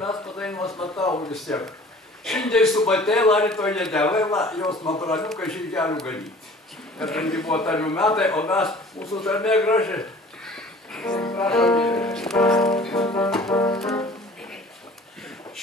mes padainos matau vis tiek. Šiandien su batėla, rytoj nedėlaila, jos nuo praniuką žirgelių ganyti. Kadangi buvo tarmių metai, o mes, mūsų tarmė graži.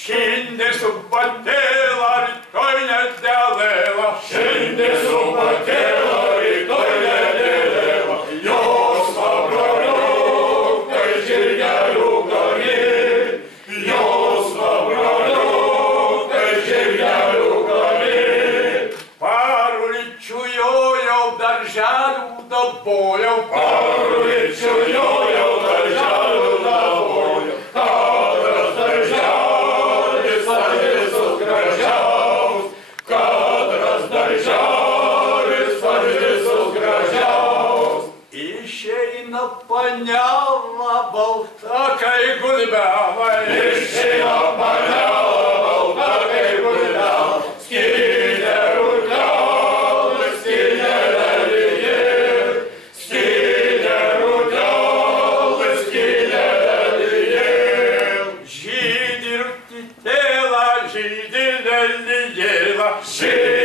Šiandien su batėla, rytoj nedėlaila. Šiandien su batėla, rytoj nedėlaila. Jos pabroliukai žirgelių ganyti. Jos pabroliukai žirgelių ganyti. Paruličių jojau, darželių dabojau. Paruličių jojau, darželių dabojau. Katras darželis ar visus gražiaus. Katras darželis ar visus gražiaus. Išeina panela balta kai gulbelai. Išeina panela balta kai gulbelai. Skynė rudelį, skynė lelijėlį. Skynė rudelį, skynė lelijėlį. Žydi rutitėla, žydi lelijėla. Žydi